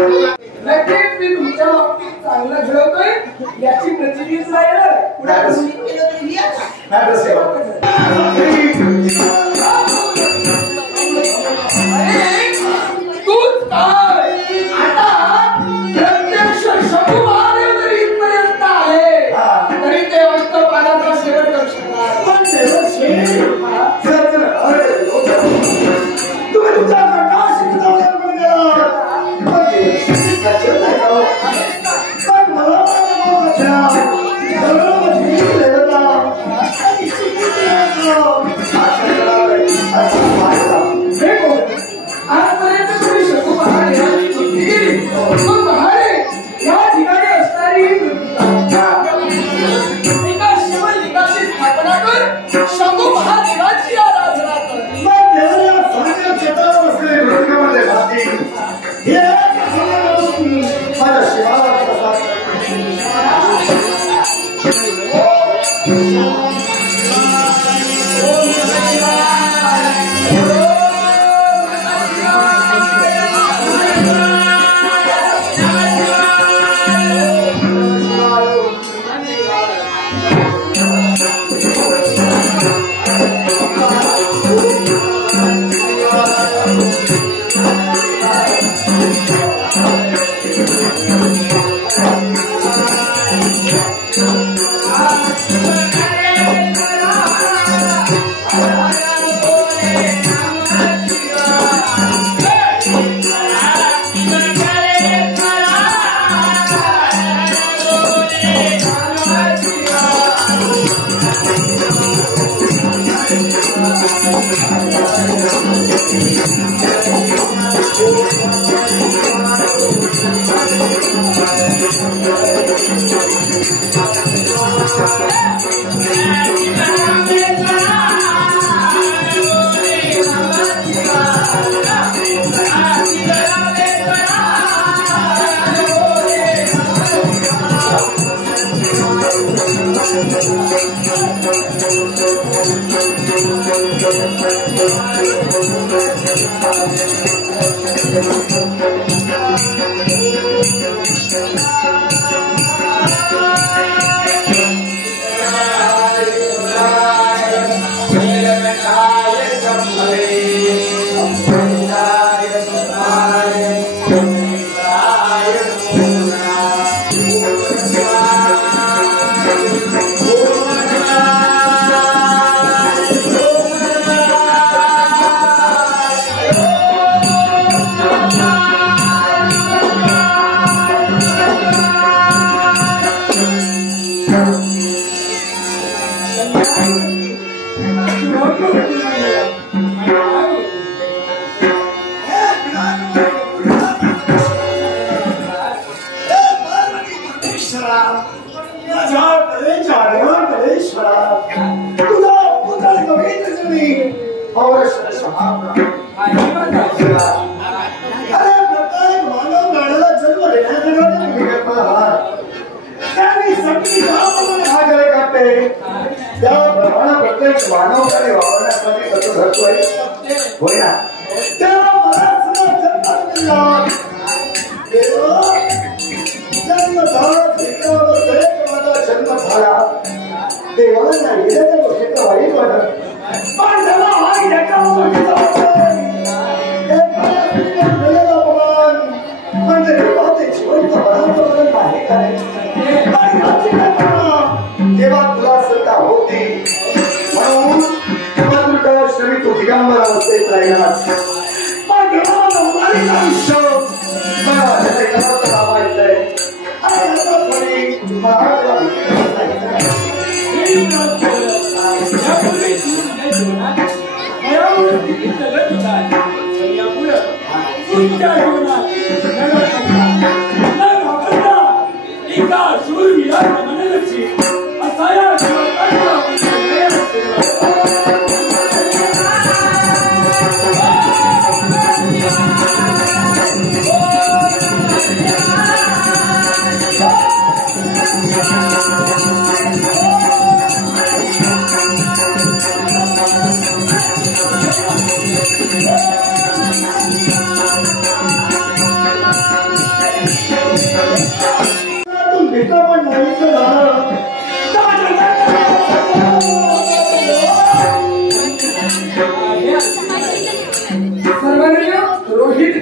नक्कीच मी तुमच्या बाबतीत चांगलं घडवतोय याची प्रचितीच नाही तूच काय आता प्रत्यक्ष शंभू महादेव जरी इथपर्यंत आले तरी ते अष्ट पादाचा सेवन करू शकणार तुम्ही तुमचा प्रकाश शंभू महादेवाची आराधना कर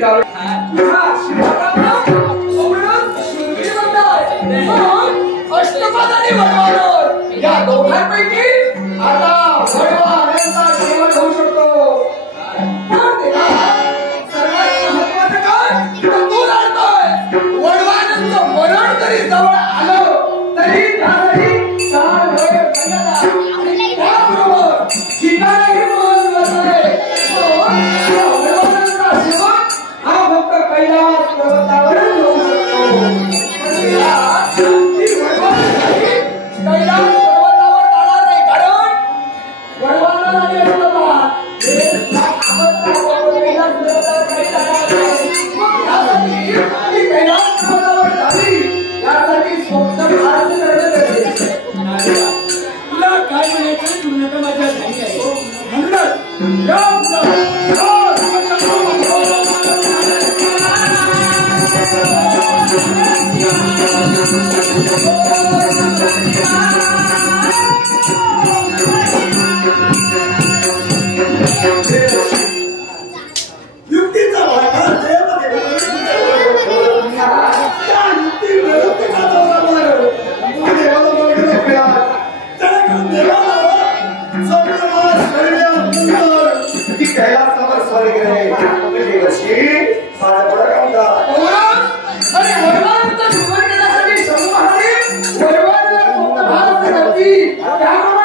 गाव अष्टपदाने वडवावर या दोघांपैकी आता वडवाऱ्यांचा शेवट होऊ शकतो. सर्वात महत्वाचं काय तू जाणतोय वडवाऱ्यांचं मरण जरी जवळ आलं तरी त्यासाठी काळ वेळ बदलला आणि त्याबरोबर ठिकाणही महत्वाचं आहे. वडवाऱ्यांचा शेवट हा फक्त कैलास पर्वतावरच होऊ शकतो. कैलास पर्वतावर जाणार नाही कारण वडवाला आणि अष्टपद कैलास पर्वतावर झाली यासाठी स्वप्न भारत करणं गरजेचं आहे. तुला काय म्हणायचं तू नका माझ्या झाली आहे म्हणूनच युक्तीचा भागात कैलासावर स्वर्ग आहे माझा बडा काम अरे वडवांचा सुवर करण्यासाठी शंभू महादेव वडवांना भारत करतील त्यामुळे